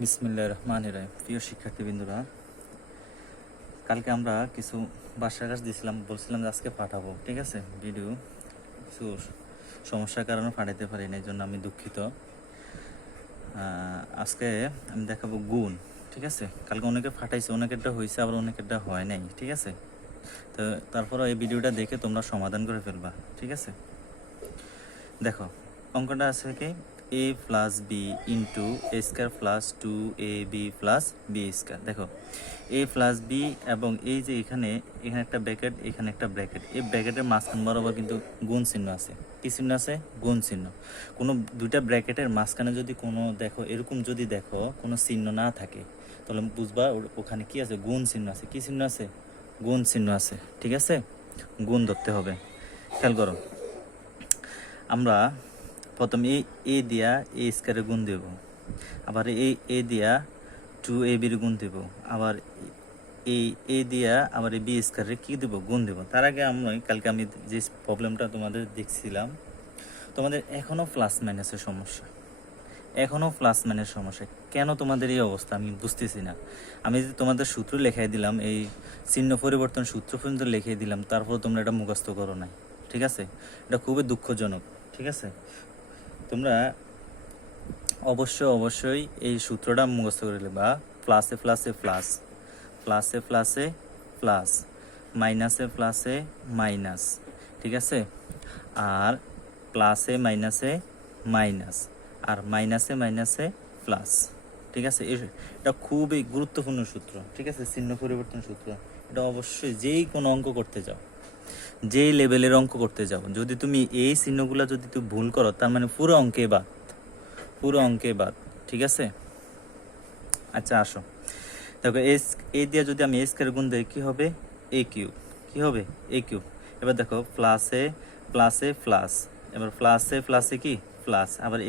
বিসমিল্লাহির রহমানির রহিম। প্রিয় শিক্ষার্থীবৃন্দরা, কালকে আমরা কিছু বাসার কাজ দিয়েছিলাম, বলছিলাম যে আজকে পাঠাবো, ঠিক আছে। ভিডিও কিছু সমস্যার কারণে পাঠাতে পারি না, এই জন্য আমি দুঃখিত। আজকে আমি দেখাবো গুণ, ঠিক আছে। কালকে অনেকে পাঠাইছে, অনেকেরটা হয়েছে, আবার অনেকেরটা হয় নাই, ঠিক আছে। তো তারপরে এই ভিডিওটা দেখে তোমরা সমাধান করে ফেলবা, ঠিক আছে। দেখো, অঙ্কটা আছে কি, a plus B into A square plus 2ab plus B square. দেখো, a প্লাস বি এবং এই যে এখানে এখানে একটা ব্র্যাকেট, এখানে একটা ব্র্যাকেট, এই ব্র্যাকেটের মাঝখান বরাবর কিন্তু গুণ চিহ্ন আছে। কি চিহ্ন আছে? গুণ চিহ্ন। কোনো দুইটা ব্র্যাকেটের মাঝখানে যদি কোনো দেখো এরকম যদি দেখো কোনো চিহ্ন না থাকে, তাহলে বুঝবা ওখানে কি আছে, গুণ চিহ্ন আছে। কি চিহ্ন আছে? গুণ চিহ্ন আছে, ঠিক আছে। গুণ ধরতে হবে। খেয়াল করো, আমরা প্রথম এ দিয়া এ স্কোয়ারে গুণ দেব, আবার এ দিয়া 2ab গুণ দেব, আবার এই এ দিয়া আবার এই বি স্কোয়ারে কী দেব? গুণ দেব। তার আগে কালকে আমি যে প্রবলেমটা তোমাদের দেখছিলাম, তোমাদের এখনও প্লাস মাইনাসের সমস্যা, এখনও প্লাস মাইনাসের সমস্যা। কেন তোমাদের এই অবস্থা আমি বুঝতেছি না। আমি যদি তোমাদের সূত্র লেখাই দিলাম, এই চিহ্ন পরিবর্তন সূত্র পর্যন্ত লিখিয়ে দিলাম, তারপর তোমরা এটা মুখস্থ করো নাই, ঠিক আছে। এটা খুবই দুঃখজনক, ঠিক আছে। তোমরা অবশ্যই এই সূত্রটা মুখস্থ করে নেবা। প্লাসে প্লাসে প্লাস, প্লাসে প্লাসে প্লাস, মাইনাসে প্লাসে মাইনাস, ঠিক আছে। আর প্লাসে মাইনাসে মাইনাস, আর মাইনাসে মাইনাসে প্লাস, ঠিক আছে। এটা খুবই গুরুত্বপূর্ণ সূত্র, ঠিক আছে। চিহ্ন পরিবর্তন সূত্র। এটা অবশ্যই যেই কোনো অঙ্ক করতে যাও, যেই লেভেলের অঙ্ক করতে যাও, যদি তুমি এই চিহ্নগুলো যদি তুমি ভুল করো, তার মানে পুরো অঙ্কে বাদ, পুরো অঙ্কে বাদ, ঠিক আছে। আচ্ছা আসো, দেখো এ দিয়ে যদি আমি এ স্কয়ার গুণ দিই কি হবে? এ কিউব। কি হবে? এ কিউব। এবার দেখো প্লাসে প্লাসে প্লাস, এবার প্লাসে প্লাসে কি প্লাস, আবার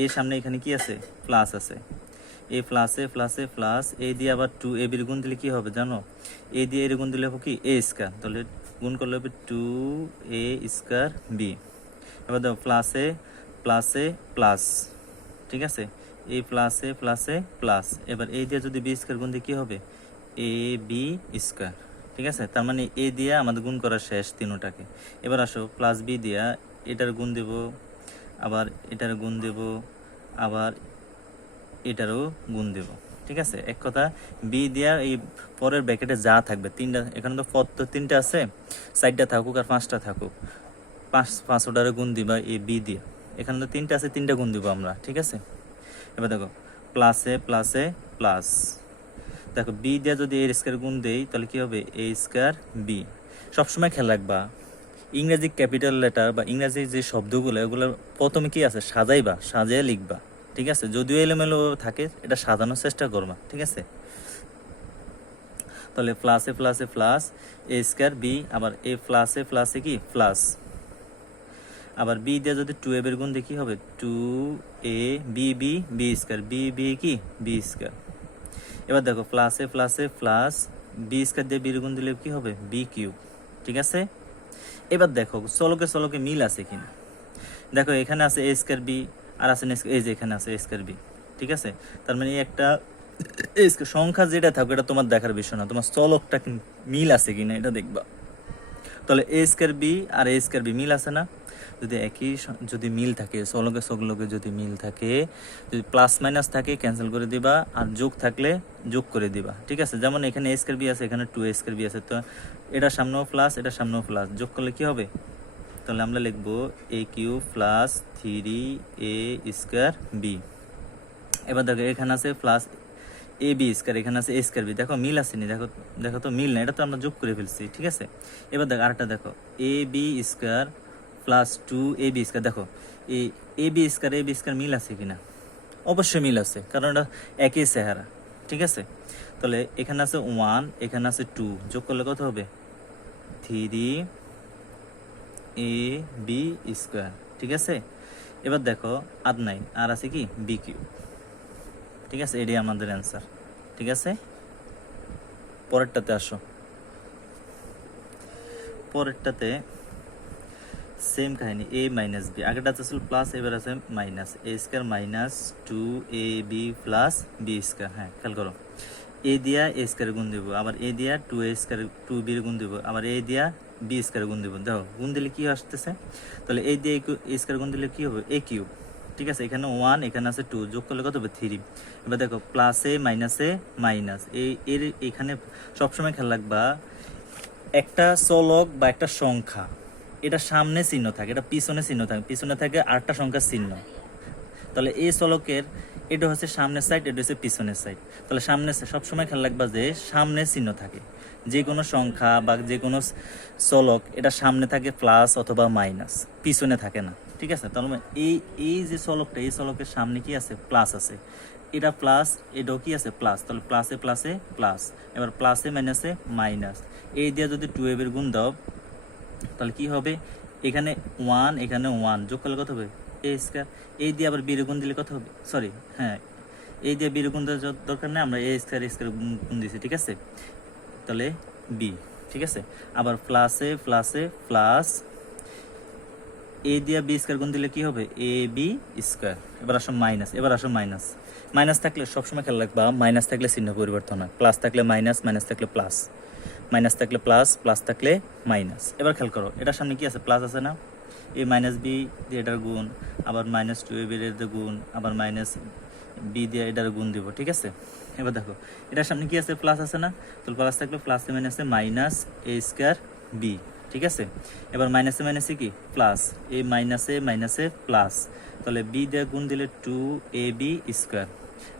এই সামনে এখানে কি আছে? প্লাস আছে। এ প্লাসে প্লাসে প্লাস, এ দিয়ে আবার 2ab গুণ দিলে কি হবে জানো? এ দিয়ে এর গুণ দিলে হবে কি? এ স্কয়ার। তাহলে গুণ করলে হবে 2a স্কয়ার বি। এবার দেখো প্লাসে প্লাসে প্লাস, ঠিক আছে। এ প্লাসে প্লাসে প্লাস, এবার এ দিয়ে যদি বি স্কয়ার গুণ দিয়ে কী হবে? এ বি স্কয়ার, ঠিক আছে। তার মানে এ দিয়ে আমাদের গুণ করা শেষ তিনোটাকে। এবার আসো প্লাস বি দিয়া এটার গুণ দেব, আবার এটার গুণ দেব, আবার এটারও গুণ দেব, ঠিক আছে। এক কথা, বি দিয়া এই পরের ব্র্যাকেটে যা থাকবে তিনটা, এখানে তো পদ তো তিনটা আছে, চারটা থাকুক আর পাঁচটা থাকুক, পাঁচটারে গুণ দিবা এই বি দিয়ে। এখানে তো তিনটা আছে, তিনটা গুণ দিব আমরা, ঠিক আছে। এবার দেখো প্লাসে প্লাসে প্লাস, দেখো বি দিয়ে যদি এর স্কয়ার গুণ দেই তাহলে কি হবে? এ স্কয়ার বি। সবসময় খেয়াল রাখবা, ইংরেজি ক্যাপিটাল লেটার বা ইংরেজি যে শব্দগুলো, এগুলোর প্রথমে কি আছে? সাজাইবা, সাজিয়ে লিখবা, ঠিক আছে। যদিও এলোমেলো থাকে, এটা সাজানোর চেষ্টা করবা, ঠিক আছে। তাহলে প্লাসে প্লাসে প্লাস, এ স্কয়ার বি, আবার এ প্লাসে প্লাসে কি প্লাস, আবার বি দিয়ে যদি 2ab এর গুণ দিয়ে কি হবে? 2a B B B square, B B কি বি স্কয়ার। এবার দেখো প্লাসে প্লাসে প্লাস, বি স্কয়ার দিয়ে বির গুণ দিলে কি হবে? বি কিউব, ঠিক আছে। এবার দেখো চলকে মিল আছে কিনা। দেখো এখানে আছে এ স্কয়ার বি, আর আছে এই যে এখানে আছে এ স্কয়ার বি, ঠিক আছে। তার মানে একটা সংখ্যা যেটা থাকবে এটা তোমার দেখার বিষয় না, তোমার চলকটা মিল আছে কিনা এটা দেখবা। তাহলে এ স্কয়ার বি আর এ স্কয়ার বি মিল আছে না? যদি একই যদি মিল থাকে, চলকে যদি মিল থাকে, যদি প্লাস মাইনাস থাকে ক্যান্সেল করে দিবা, আর যোগ থাকলে যোগ করে দিবা, ঠিক আছে। যেমন এখানে এ স্কয়ার বি আছে, এখানে 2a স্কয়ার বি আছে, তো এটার সামনেও প্লাস, এটার সামনেও প্লাস, যোগ করলে কি হবে? তাহলে আমরা লিখবো a cube plus 3a square b. এবার দেখো এখানে আছে প্লাস এ বি স্কয়ার, এখানে আছে এ স্কয়ার বি, দেখো মিল আসেনি, দেখো দেখো তো মিল না, এটা তো আমরা যোগ করে ফেলছি, ঠিক আছে। এবার দেখো আরেকটা দেখো, a b square plus 2ab square, দেখো এই এ বি স্কয়ার মিল আছে কিনা? অবশ্যই মিল আছে, কারণ এটা একই চেহারা, ঠিক আছে। তাহলে এখানে আছে 1, এখানে আছে 2, যোগ করলে কত হবে? 3ab স্কয়ার, ঠিক আছে। এবার দেখো আর নাই, আর আছে কি? বি কিউ, ঠিক আছে। এটাই আমাদের অ্যান্সার, ঠিক আছে। পরেরটাতে আসো, পরেরটাতে সেম কাহিনী এ মাইনাস বি, আগেটা ছিল প্লাস, এবার আছে minus A square minus two A B plus B square. হ্যাঁ খেয়াল করো, এ দিয়া এ স্কোয়ার গুণ দিব, আবার এ দিয়া টু এ স্কোয়ার টু বির গুণ দিব, আবার এ দিয়া বি স্কোয়ার গুণ দিব। দেখো গুণ দিলে কি আসতেছে, তাহলে এ দিয়ে এ স্কোয়ার গুণ দিলে কি হবে এ কিউব। ঠিক আছে, এখানে 1 এখানে আছে 2, যোগ করলে কত হবে 3। এবার দেখো প্লাসে মাইনাসে মাইনাস, এর এখানে সবসময় খেয়াল রাখবা একটা চলক বা একটা সংখ্যা এটা সামনে চিহ্ন থাকে, এটা পিছনে চিহ্ন থাকে, পিছনে থাকে আরেকটা সংখ্যার চিহ্ন। তাহলে এই চলকের এটা হচ্ছে সামনের সাইড, এটা হচ্ছে পিছনের সাইড। তাহলে সামনে সবসময় খেয়াল রাখবা যে সামনে চিহ্ন থাকে, যে কোনো সংখ্যা বা যে কোনো চলক এটা সামনে থাকে প্লাস অথবা মাইনাস, পিছনে থাকে না। ঠিক আছে, তাহলে এই যে চলকটা, এই চলকের সামনে কি আছে প্লাস আছে, এটা প্লাস এটাও কি আছে প্লাস, তাহলে প্লাসে প্লাসে প্লাস, এবার প্লাসে মাইনাসে মাইনাস। এই দিয়ে যদি 2 এর গুণ দাও তাহলে কি হবে, এখানে 1 এখানে 1 যোগ করলে কত হবে এ স্কয়ার। এই দিয়ে আবার বি গুণ দিলে কত হবে, সরি হ্যাঁ এই দিয়ে বি গুণ দেওয়ার দরকার নেই, আমরা এ স্কয়ার গুণ দিয়েছি। ঠিক আছে, তাহলে বি। ঠিক আছে, আবার প্লাসে প্লাসে প্লাস, এ দিয়ে বি স্কয়ার গুণ দিলে কি হবে এ বি স্কয়ার। এবার আসো মাইনাস, এবার আসো মাইনাস। মাইনাস থাকলে সবসময় খেয়াল রাখবা, মাইনাস থাকলে চিহ্ন পরিবর্তন হয়, প্লাস থাকলে মাইনাস, মাইনাস থাকলে প্লাস, মাইনাস থাকলে প্লাস, প্লাস থাকলে মাইনাস। এবার খেয়াল করো এটার সামনে কি আছে প্লাস আছে না, এই মাইনাস বি দিয়ে এটার গুণ, আবার মাইনাস টু এ বি এর গুণ, আবার মাইনাস বি দিয়ে এটার গুণ দিব। ঠিক আছে, এবার দেখো এটার সামনে কি আছে প্লাস আছে না, তো প্লাস থাকলে প্লাসে মাইনাসে মাইনাস এ স্কয়ার বি। ঠিক আছে, এবার মাইনাসে মাইনাসে কি প্লাস, এই মাইনাসে মাইনাসে প্লাস, তাহলে বি দিয়ে গুণ দিলে টু এ বি স্কয়ার,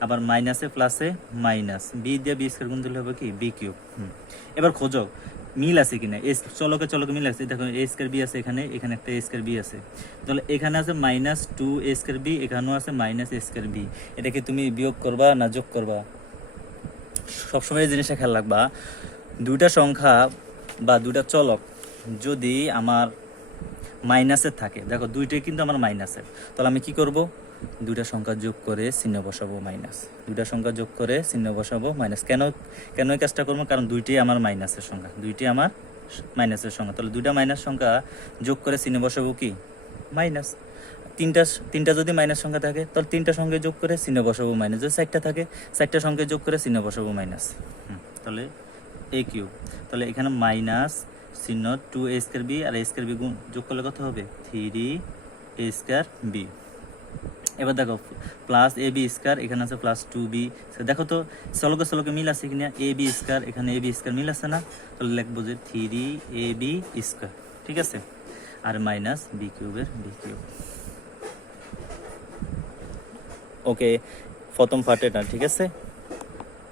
আবার মাইনাসে প্লাসে মাইনাস, বি দিয়ে বি স্কয়ার গুণ দিলে হবে কি বি কিউব। এবার খোঁজো মিল আছে কিনা, চলকে চলকে মিল আছে, দেখো এ স্কয়ার বি আছে এখানে, এখানে একটা এ স্কয়ার বি আছে, তাহলে এখানে আছে মাইনাস টু এ স্কয়ার বি, এখানেও আছে মাইনাস এ স্কয়ার বি। এটাকে তুমি বিয়োগ করবা না যোগ করবা, সবসময় এই জিনিসটা খেয়াল রাখবা, দুইটা সংখ্যা বা দুইটা চলক যদি আমার মাইনাসের থাকে, দেখো দুইটাই কিন্তু আমার মাইনাসের, তাহলে আমি কি করব, দুইটা সংখ্যা যোগ করে চিহ্ন বসাবো মাইনাস, দুইটা সংখ্যা যোগ করে চিহ্ন বসাবো মাইনাস। কেন কেন এই কাজটা করবো, কারণ দুইটাই আমার মাইনাসের সংখ্যা, দুইটাই আমার মাইনাসের সংখ্যা, তাহলে দুইটা মাইনাস সংখ্যা যোগ করে চিহ্ন বসাবো কি মাইনাস। তিনটা যদি মাইনাস সংখ্যা থাকে তাহলে তিনটা সংখ্যা যোগ করে চিহ্ন বসাবো মাইনাস, যদি 4টা থাকে 4টা সংখ্যা যোগ করে চিহ্ন বসাবো মাইনাস। তাহলে এ কিউব, তাহলে এখানে মাইনাস চিহ্ন টু এ স্কয়ার বি, আর এ স্কয়ার বি গুণ যোগ করলে কত হবে 3 এ স্কয়ার বি। এবার দেখো প্লাস এ বি স্কয়ার, এখানে আছে প্লাস টু বি। দেখো তো চলকে চলকে মিল আছে কিনা, এ বি স্কয়ার এখানে এ বি স্কয়ার মিল আছে না, তাহলে লিখবো যে 3 এ বি স্কয়ার। ঠিক আছে, আর মাইনাস বি কিউবের বি কিউব। ওকে, প্রথম পার্ট এটা। ঠিক আছে।